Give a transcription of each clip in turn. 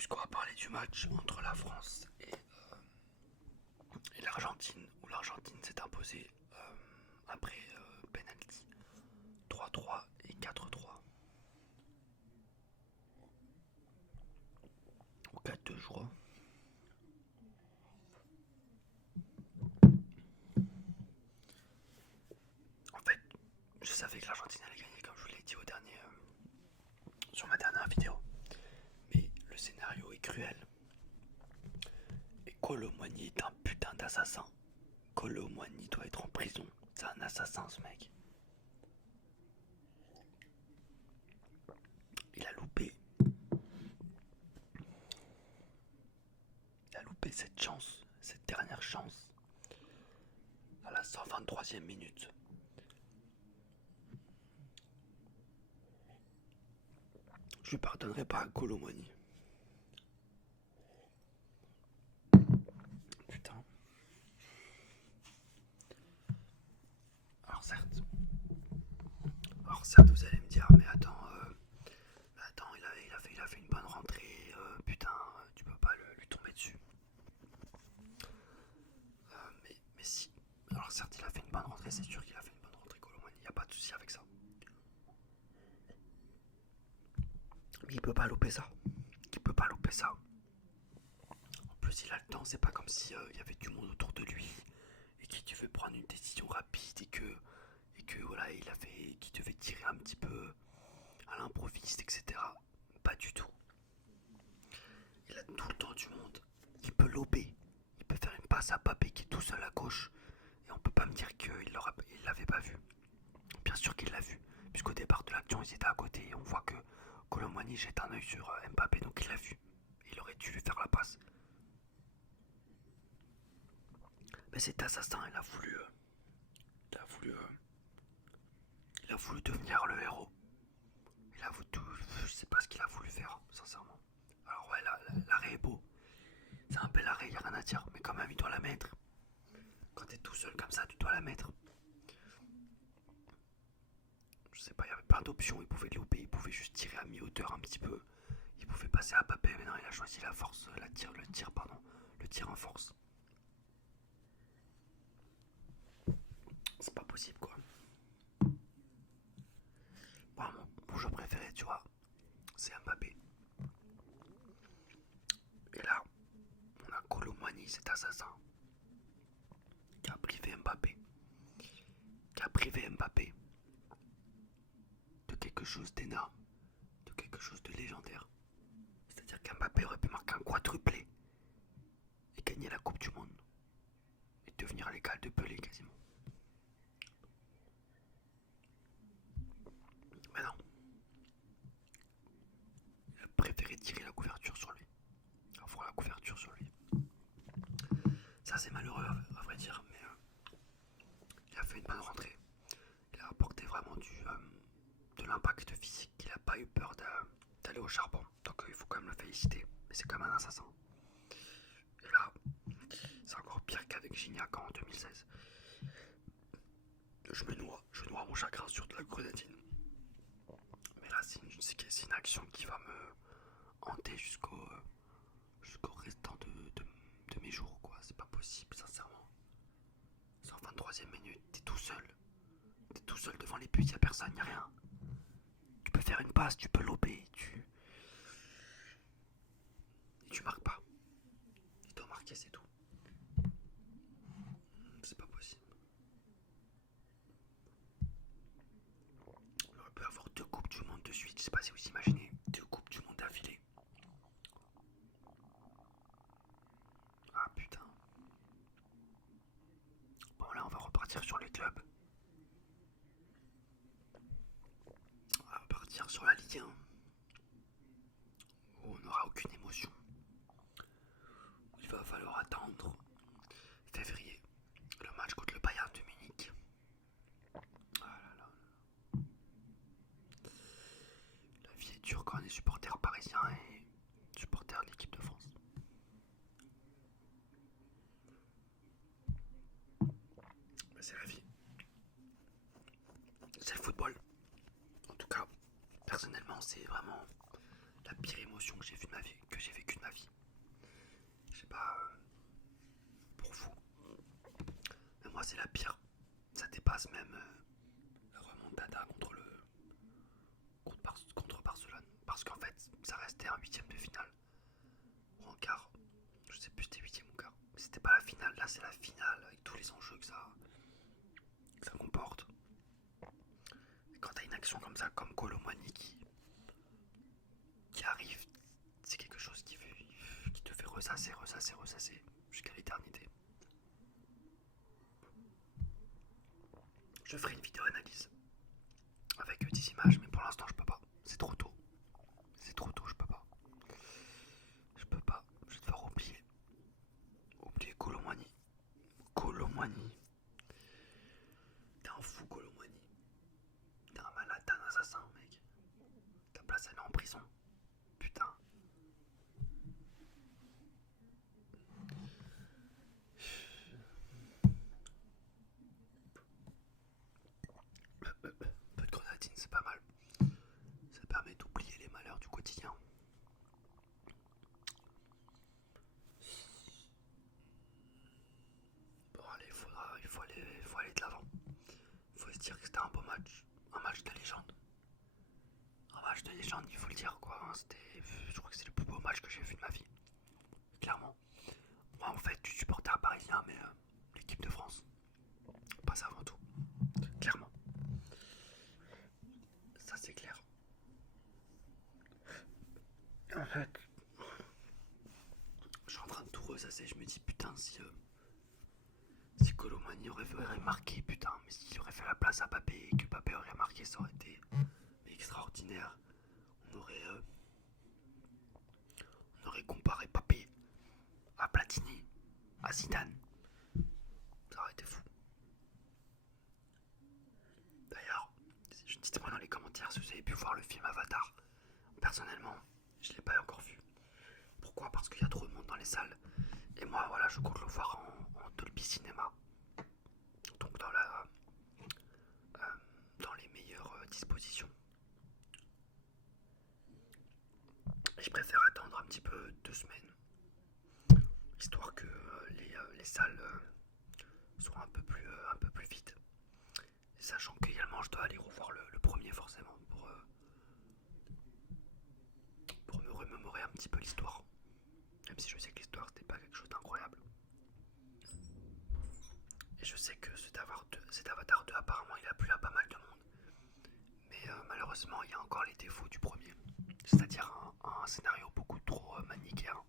puisqu'on va parler du match entre la France et l'Argentine, où l'Argentine s'est imposée après penalty 3-3 et 4-3. Ou 4-2 je crois. En fait, je savais que l'Argentine allait gagner, comme je vous l'ai dit sur ma dernière vidéo. Mais le scénario est cruel. Et Kolo Muani est un putain d'assassin. Kolo Muani doit être en prison. C'est un assassin, ce mec. Il a loupé. Il a loupé cette chance, cette dernière chance. À la 123e minute. Je lui pardonnerai pas à Kolo Muani. Putain. Alors certes, vous allez me dire, mais attends, il a fait une bonne rentrée, putain, tu peux pas lui tomber dessus. Mais si. Alors certes, il a fait une bonne rentrée, c'est sûr qu'il a fait une bonne rentrée, Kolo Muani, il n'y a pas de souci avec ça. Mais il peut pas louper ça. Il peut pas louper ça. En plus, il a le temps, c'est pas comme si il y avait du monde autour de lui et qu'il devait prendre une décision rapide et que voilà, qu'il devait tirer un petit peu à l'improviste, etc. Pas du tout. Il a tout le temps du monde. Il peut lober. Il peut faire une passe à Mbappé qui est tout seul à gauche. Et on peut pas me dire qu'il l'avait pas vu. Bien sûr qu'il l'a vu. Puisqu'au départ de l'action, ils étaient à côté. Et on voit que Kolo Muani jette un œil sur Mbappé. Donc il l'a vu. Et il aurait dû lui faire la passe. Mais cet assassin, il a voulu devenir le héros. Il a voulu tout. Je sais pas ce qu'il a voulu faire, sincèrement. Alors ouais, l'arrêt est beau. C'est un bel arrêt, y a rien à dire. Mais quand même, il doit la mettre. Quand t'es tout seul comme ça, tu dois la mettre. Je sais pas, il y avait plein d'options. Il pouvait louper, il pouvait juste tirer à mi-hauteur un petit peu. Il pouvait passer à Mbappé, mais non, il a choisi la force, le tir en force. C'est pas possible, quoi. Moi, mon joueur préféré, tu vois, c'est Mbappé. Et là, on a Kolo Muani, cet assassin, qui a privé Mbappé. De quelque chose d'énorme, de quelque chose de légendaire. C'est-à-dire qu'Mbappé aurait pu marquer un quadruplé et gagner la Coupe du Monde. Et devenir l'égal de Pelé quasiment. Mais non. Il a préféré tirer la couverture sur lui. Avoir la couverture sur lui. Ça c'est malheureux à vrai dire, mais il a fait une bonne rentrée. Il a apporté vraiment de l'impact physique. Il n'a pas eu peur d'aller au charbon. Donc il faut quand même le féliciter. Mais c'est comme un assassin. Et là, c'est encore pire qu'avec Gignac en 2016. Je noie mon chagrin sur de la grenadine. Mais là, c'est une action qui va me hanter jusqu'au restant de mes jours, quoi. C'est pas possible, sincèrement. 123e minute, t'es tout seul. T'es tout seul devant les buts, y'a personne, y'a rien. Tu peux faire une passe, tu peux lober, et tu marques pas. Il doit marquer, c'est tout. C'est pas possible. On aurait pu avoir 2 coupes du monde de suite, je sais pas si vous imaginez. 2 coupes du monde d'affilée. Ah putain. Bon là on va repartir sur les clubs. On va repartir sur la Ligue 1. Où on n'aura aucune émotion. Il va falloir attendre février. Le match contre le Bayern de Munich. Ah là là. La vie est dure quand on est supporter parisien et supporter de l'équipe de France. Mais c'est la vie. là c'est la finale avec tous les enjeux que ça comporte. Et quand t'as une action comme ça, comme Kolo Muani qui arrive, c'est quelque chose qui te fait ressasser jusqu'à l'éternité. Je ferai une vidéo analyse avec 10 images, mais pour l'instant je peux pas. C'est trop tôt. C'est trop tôt, je peux pas. Je peux pas. Je vais devoir oublier. Oublier Kolo Muani. Kolo Muani. T'es un fou, Kolo Muani. T'es un malade, t'es un assassin, mec. Ta place elle est en prison. Putain. Peu de grenadine, c'est pas mal. Ça permet d'oublier les malheurs du quotidien. Bon allez, il faut aller de l'avant. Il faut se dire que c'était un beau match. Un match de légende. Un match de légende, il faut le dire quoi. Je crois que c'est le plus beau match que j'ai vu de ma vie. Clairement. Moi en fait, je suis supporter parisien, mais l'équipe de France passe avant tout. Clairement. Ça c'est clair. En fait, je suis en train de tout ressasser. Je me dis putain si Kolo Muani aurait marqué, putain, mais s'il aurait fait la place à Mbappé et que Mbappé aurait marqué, ça aurait été extraordinaire. On aurait comparé Mbappé à Platini, à Zidane. Ça aurait été fou. D'ailleurs, dites-moi dans les commentaires si vous avez pu voir le film Avatar. Personnellement, je l'ai pas encore vu. Pourquoi? Parce qu'il y a trop de monde dans les salles. Et moi, voilà, je compte le voir en Dolby Cinema. Donc dans les meilleures dispositions. Et je préfère attendre un petit peu 2 semaines, histoire que les salles soient un peu plus vides. Et sachant qu'également je dois aller revoir le premier forcément pour me remémorer un petit peu l'histoire. Même si je sais que l'histoire c'était pas quelque chose d'incroyable. Et je sais que cet Avatar 2 apparemment il a plu à pas mal de monde. Mais malheureusement il y a encore les défauts du premier. C'est-à-dire un scénario beaucoup trop manichéen.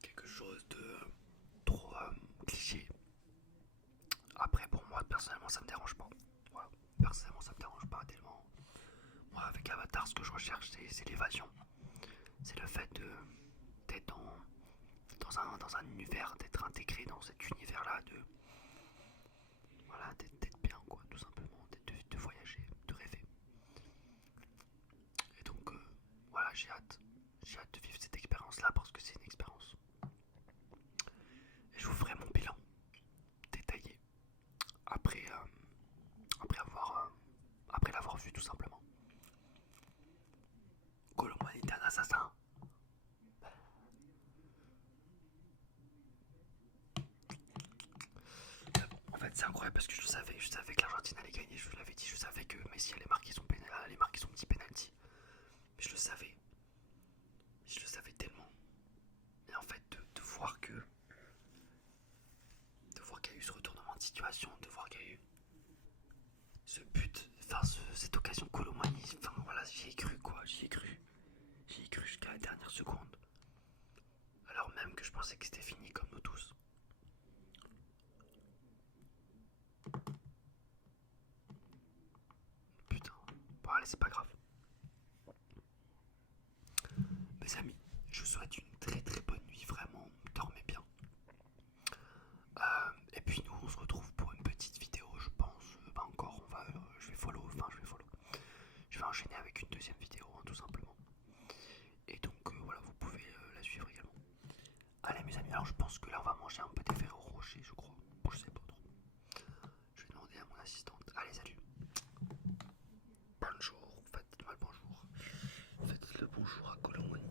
Quelque chose de trop cliché. Après pour moi personnellement ça me dérange pas. Voilà. Personnellement ça me dérange pas tellement. Moi avec Avatar ce que je recherche c'est l'évasion. C'est le fait d'être dans un univers, d'être intégré dans cet univers là, voilà, d'être bien quoi, tout simplement, de voyager, de rêver. Et donc voilà, j'ai hâte de vivre cette expérience là parce que c'est une expérience. Et je vous ferai mon bilan détaillé après l'avoir vu tout simplement. Kolo Muani est un assassin. En fait c'est incroyable parce que je savais que l'Argentine allait gagner, je vous l'avais dit, je savais que Messi allait marquer son petit penalty. Mais je le savais tellement. Et en fait de voir qu'il y a eu ce retournement de situation, de voir qu'il y a eu ce but, enfin cette occasion Kolo Muani, enfin voilà, j'y ai cru quoi, j'y ai cru jusqu'à la dernière seconde. Alors même que je pensais que c'était fini comme nous tous. Putain, bon allez c'est pas grave. Mes amis, je vous souhaite une très très bonne nuit, vraiment, dormez bien. Et puis nous on se retrouve pour une petite vidéo, je pense, encore, je vais follow. Je vais enchaîner avec une deuxième vidéo, hein, tout simplement. Et donc voilà, vous pouvez la suivre également. Allez mes amis, alors je pense que là on va manger un peu des Ferrero Rocher, je crois. Je sais pas trop. Je vais demander à mon assistante. Allez, salut. Bonjour, faites-moi le bonjour. Faites le bonjour à Kolo Muani.